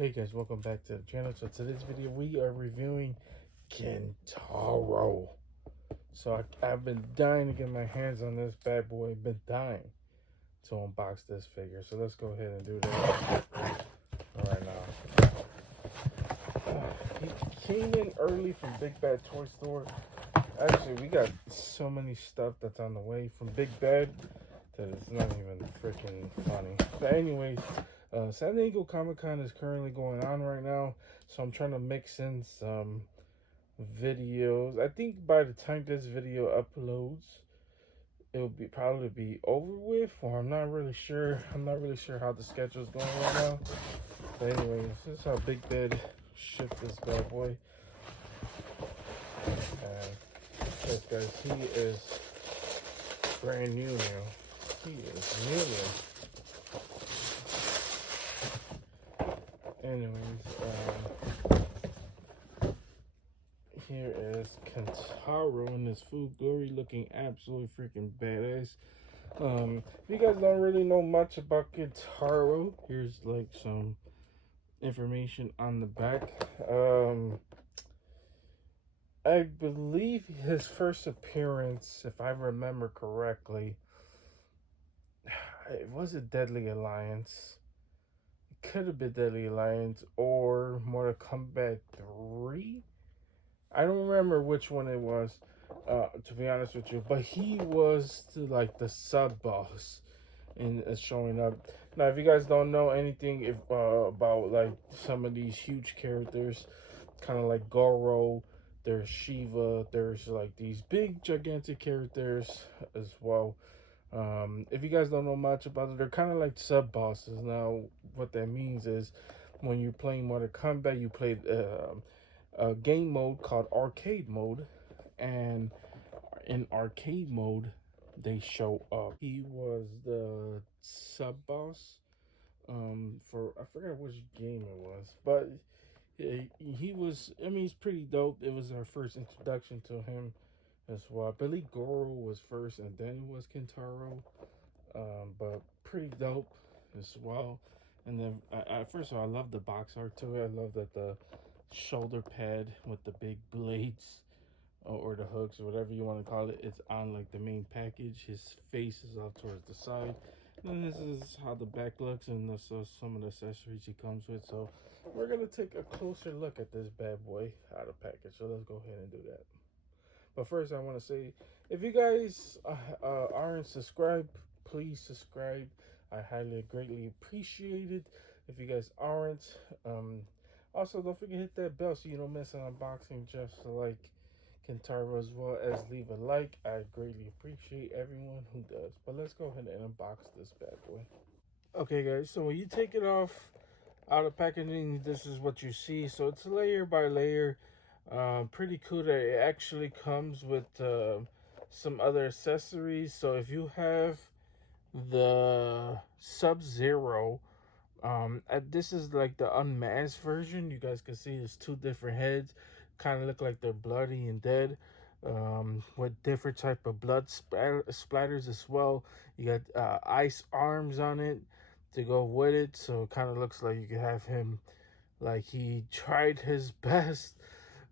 Hey guys, welcome back to the channel. So today's video we are reviewing Kintaro. So I've been dying to get my hands on this bad boy. Been dying to unbox this figure. So let's go ahead and do that right now. He came in early from Big Bad Toy Store. Actually, we got so many stuff that's on the way from Big Bad that it's not even freaking funny. But anyways, San Diego Comic-Con is currently going on right now, so I'm trying to mix in some videos. I think by the time this video uploads, it'll probably be over with, or I'm not really sure. I'm not really sure how the schedule is going right now. But anyways, this is how Big Bad shipped this bad boy. And yes, guys, he is brand new now. He is new. Anyways, here is Kintaro in his full glory, looking absolutely freaking badass. If you guys don't really know much about Kintaro, here's like some information on the back. I believe his first appearance, if I remember correctly, it was a Deadly Alliance. Could have been Deadly Alliance or Mortal Kombat 3. I don't remember which one it was, to be honest with you. But he was like the sub boss and showing up. Now, if you guys don't know anything about like some of these huge characters, kind of like Goro, there's Shiva, there's like these big gigantic characters as well. If you guys don't know much about it, they're kind of like sub bosses. Now, what that means is when you're playing Mortal Kombat, you play a game mode called arcade mode, and in arcade mode, they show up. He was the sub boss for, I forgot which game it was, but he was, I mean, he's pretty dope. It was our first introduction to him as well. I believe Goro was first and then it was Kintaro. But pretty dope as well. And then first of all, I love the box art to it. I love that the shoulder pad with the big blades, or the hooks, or whatever you want to call it, it's on like the main package. His face is off towards the side. And this is how the back looks, and this is some of the accessories he comes with. So we're gonna take a closer look at this bad boy out of package. So let's go ahead and do that. But first, I want to say, if you guys aren't subscribed, please subscribe. I highly, greatly appreciate it. If you guys aren't, also don't forget to hit that bell so you don't miss an unboxing just like Kintaro, as well as leave a like. I greatly appreciate everyone who does. But let's go ahead and unbox this bad boy. Okay, guys, so when you take it off out of packaging, this is what you see. So it's layer by layer. Pretty cool that it actually comes with some other accessories. So if you have the Sub-Zero, this is like the unmasked version. You guys can see there's two different heads, kind of look like they're bloody and dead, with different type of blood splatters as well. You got ice arms on it to go with it, so it kind of looks like you could have him like he tried his best,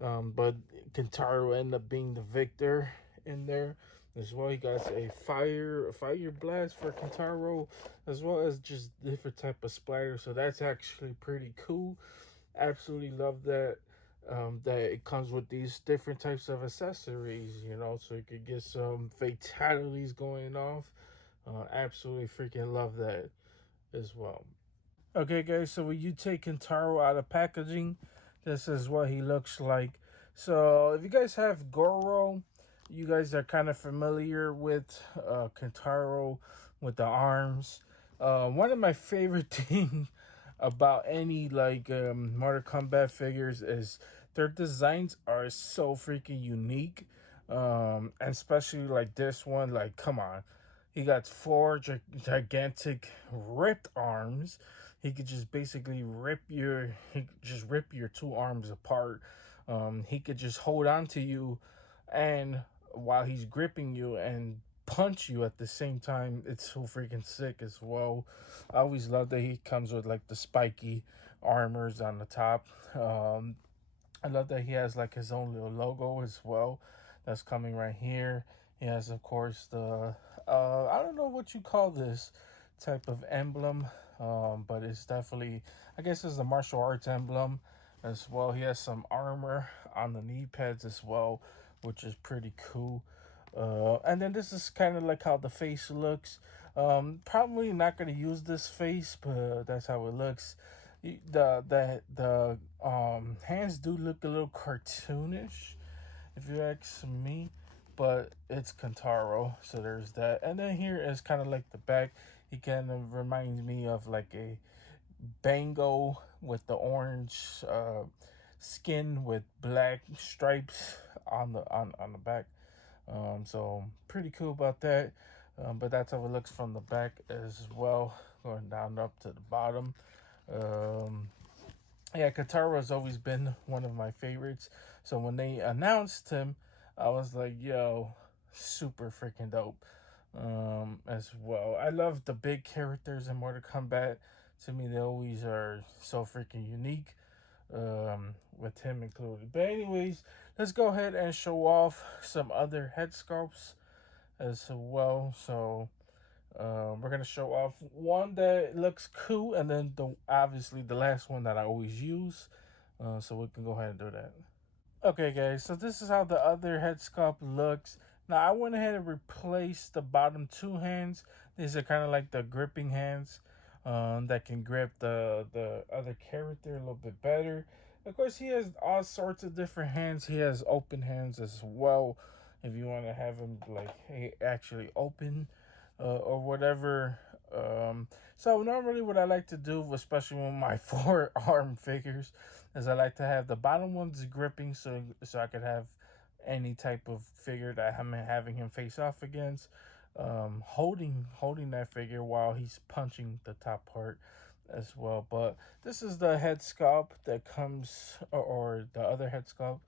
but Kintaro ended up being the victor in there as well. He got a fire blast for Kintaro, as well as just different type of splatter. So that's actually pretty cool. Absolutely love that. That it comes with these different types of accessories, you know, so you could get some fatalities going off. Absolutely freaking love that as well. Okay, guys, so when you take Kintaro out of packaging, this is what he looks like. So if you guys have Goro, you guys are kind of familiar with Kintaro with the arms. One of my favorite things about any like Mortal Kombat figures is their designs are so freaking unique. And especially like this one, like, come on. He got four gigantic ripped arms. He could just basically rip your two arms apart. He could just hold on to you, and while he's gripping you, and punch you at the same time. It's so freaking sick as well. I always love that he comes with like the spiky armors on the top. I love that he has like his own little logo as well. That's coming right here. He has, of course, the I don't know what you call this type of emblem, but it's definitely, I guess, it's a martial arts emblem as well. He has some armor on the knee pads as well, which is pretty cool. And then this is kind of like how the face looks. Probably not gonna use this face, but that's how it looks. The hands do look a little cartoonish, if you ask me, but it's Kintaro, so there's that. And then here is kind of like the back. He kind of reminds me of like a bango with the orange skin with black stripes on the back. So pretty cool about that. But that's how it looks from the back as well, going down up to the bottom. Um, yeah, Katara has always been one of my favorites. So when they announced him, I was like, yo, super freaking dope. As well. I love the big characters in Mortal Kombat. To me, they always are so freaking unique. With him included. But anyways, let's go ahead and show off some other head sculpts as well. So we're gonna show off one that looks cool, and then the obviously the last one that I always use. So we can go ahead and do that. Okay, guys, so this is how the other head sculpt looks. Now, I went ahead and replaced the bottom two hands. These are kind of like the gripping hands that can grip the other character a little bit better. Of course, he has all sorts of different hands. He has open hands as well. If you want to have him like actually open or whatever. So normally what I like to do, especially with my forearm figures, is I like to have the bottom ones gripping so I could have any type of figure that I'm having him face off against, holding that figure while he's punching the top part as well. But this is the head sculpt that comes, or the other head sculpt.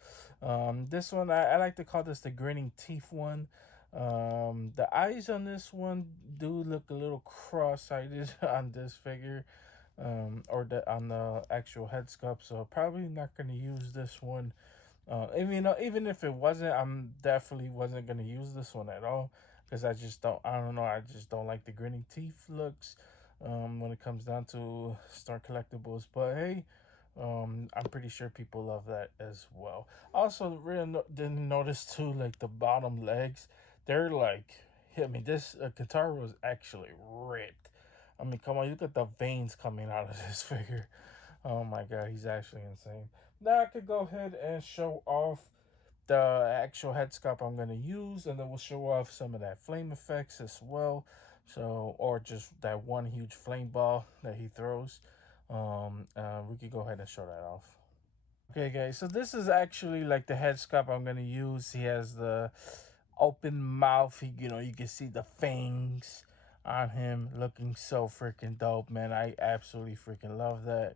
This one I like to call this the grinning teeth one. The eyes on this one do look a little cross-eyed on this figure, or on the actual head sculpt. So probably not gonna use this one. Even if it wasn't, I'm definitely wasn't gonna use this one at all because I just don't. I don't know. I just don't like the grinning teeth looks. When it comes down to Star Collectibles, but hey, I'm pretty sure people love that as well. Also, really didn't notice too, like the bottom legs, they're like, I mean, this guitar was actually ripped. I mean, come on, look at the veins coming out of this figure. Oh my god, he's actually insane. Now I could go ahead and show off the actual head sculpt I'm gonna use, and then we'll show off some of that flame effects as well. So, or just that one huge flame ball that he throws. We could go ahead and show that off. Okay, guys. So this is actually like the head sculpt I'm gonna use. He has the open mouth. You can see the fangs on him, looking so freaking dope, man. I absolutely freaking love that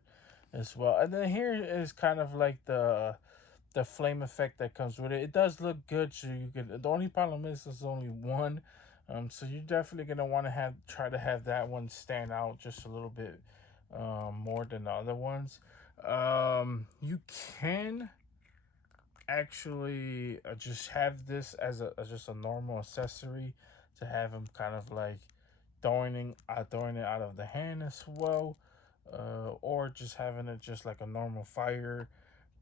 as well. And then here is kind of like the flame effect that comes with it. It does look good, so you could. The only problem is there's only one, so you're definitely gonna want to try to have that one stand out just a little bit more than the other ones. You can actually just have this as just a normal accessory to have him kind of like throwing it out of the hand as well, or just having it just like a normal fire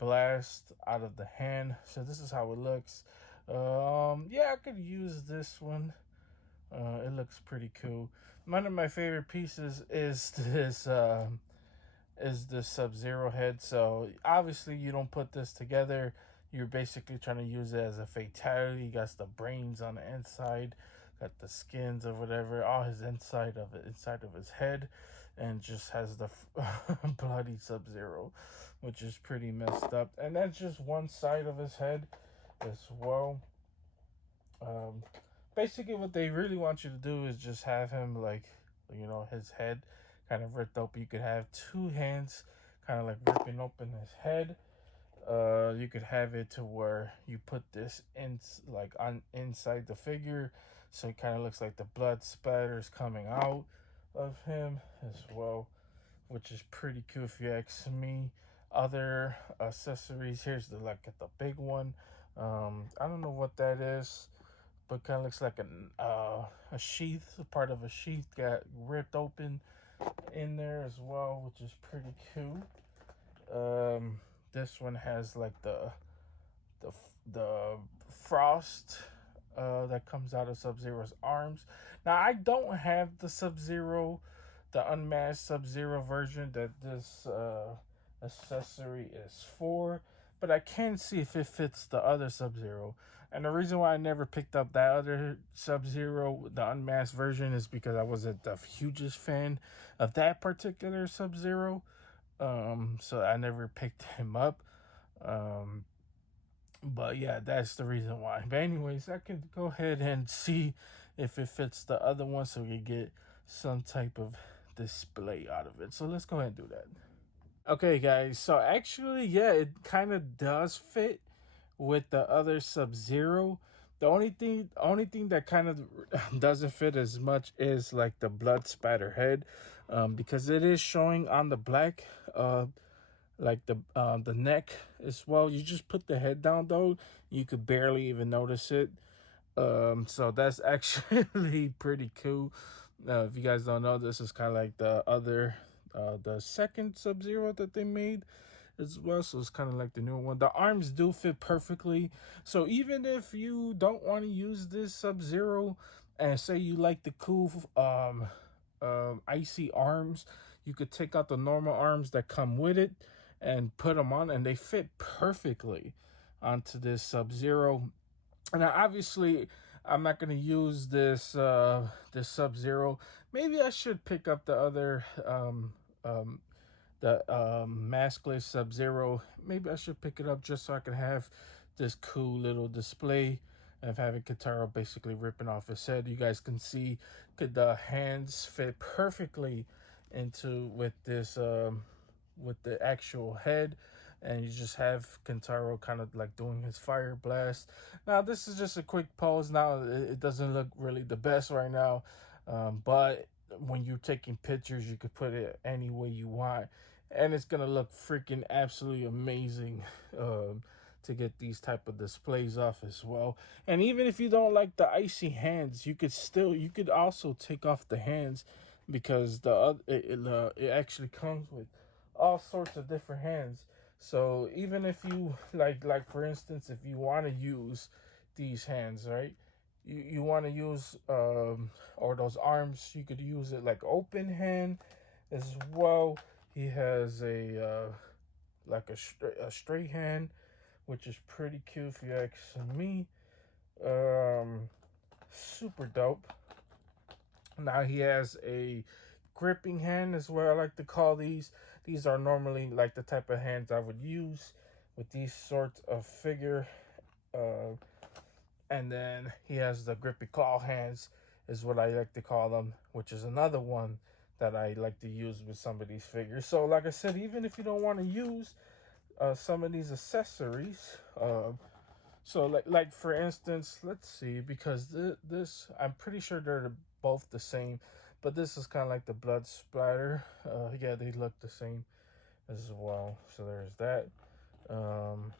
blast out of the hand. So this is how it looks. Yeah, I could use this one. It looks pretty cool. One of my favorite pieces is the Sub-Zero head. So obviously you don't put this together. You're basically trying to use it as a fatality. You got the brains on the inside, got the skins or whatever, all his inside of his head, and just has the bloody Sub-Zero, which is pretty messed up. And that's just one side of his head as well. Um, Basically, what they really want you to do is just have him like, his head kind of ripped open. You could have two hands kind of like ripping open his head. You could have it to where you put this in like on inside the figure, so it kind of looks like the blood spatters coming out of him as well. which is pretty cool if you ask me. Other accessories, here's the like the big one. I don't know what that is, but kind of looks like a sheath, a part of a sheath got ripped open in there as well, which is pretty cool. This one has like the the frost that comes out of Sub Zero's arms. Now I don't have the Sub Zero, the unmasked Sub Zero version that this accessory is for, but I can see if it fits the other Sub Zero. And the reason why I never picked up that other Sub Zero, the unmasked version, is because I wasn't the hugest fan of that particular Sub Zero. So I never picked him up. Um, but yeah, that's the reason why. But anyways, I can go ahead and see if it fits the other one so we get some type of display out of it. So let's go ahead and do that. Okay, guys. So actually, yeah, it kind of does fit with the other Sub Zero. The only thing that kind of doesn't fit as much is like the blood spatter head, because it is showing on the black, like the neck as well. You just put the head down though, you could barely even notice it. So that's actually pretty cool. If you guys don't know, this is kind of like the second Sub Zero that they made as well. So it's kind of like the new one. The arms do fit perfectly. So even if you don't want to use this Sub Zero and say you like the cool icy arms, you could take out the normal arms that come with it and put them on, and they fit perfectly onto this Sub Zero. And obviously, I'm not gonna use this Sub Zero. Maybe I should pick up the other the maskless Sub Zero. Maybe I should pick it up just so I can have this cool little display of having Kintaro basically ripping off his head. You guys can see could the hands fit perfectly into with the actual head, and you just have Kintaro kind of like doing his fire blast. Now this is just a quick pose. Now it doesn't look really the best right now, but when you're taking pictures, you could put it any way you want, and it's gonna look freaking absolutely amazing. To get these type of displays off as well. And even if you don't like the icy hands, you could also take off the hands, because it actually comes with all sorts of different hands. So even if you like for instance, if you want to use these hands, right? You want to use or those arms, you could use it like open hand as well. He has a straight hand, which is pretty cool if you ask me. Um, Super dope. Now he has a gripping hand as well. I like to call these. These are normally like the type of hands I would use with these sorts of figure. Uh, and then he has the grippy claw hands, is what I like to call them, which is another one that I like to use with some of these figures. So, like I said, even if you don't want to use some of these accessories, so like for instance, let's see, because this I'm pretty sure they're both the same, but this is kind of like the blood splatter. Yeah, they look the same as well. So there's that, um,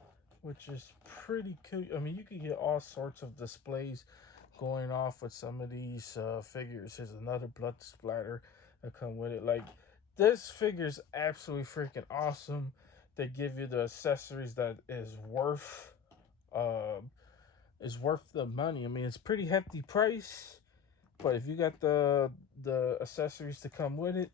which is pretty cool. I mean, you can get all sorts of displays going off with some of these figures. Here's another blood splatter that come with it. Like, this figure is absolutely freaking awesome. They give you the accessories that uh, is worth the money. I mean, it's pretty hefty price, but if you got the accessories to come with it,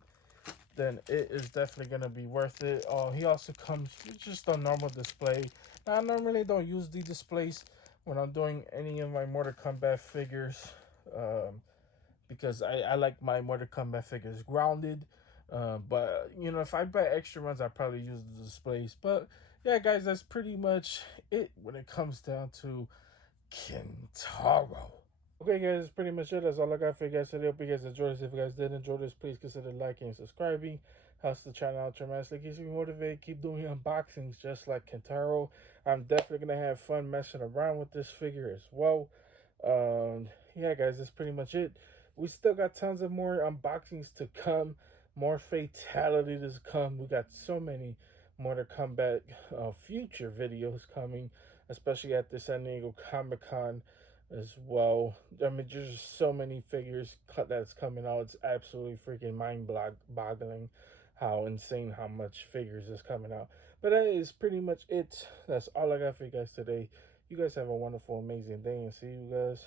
then it is definitely gonna be worth it. Oh, he also comes with just a normal display. Now, I normally don't use the displays when I'm doing any of my Mortal Kombat figures, um, because I like my Mortal Kombat figures grounded. But you know, if I buy extra ones, I probably use the displays. But yeah, guys, that's pretty much it when it comes down to Kintaro. Okay, guys, that's pretty much it. That's all I got for you guys today. Hope you guys enjoyed this. If you guys did enjoy this, please consider liking and subscribing. Helps the channel out tremendously. Keeps me motivated. Keep doing unboxings just like Kintaro. I'm definitely going to have fun messing around with this figure as well. Yeah, guys, that's pretty much it. We still got tons of more unboxings to come. more fatalities to come. We got so many Mortal Kombat future videos coming, especially at the San Diego Comic Con as well. I mean, there's just so many figures that's coming out. It's absolutely freaking mind-boggling how insane how much figures is coming out. But that is pretty much it. That's all I got for you guys today. You guys have a wonderful, amazing day, and see you guys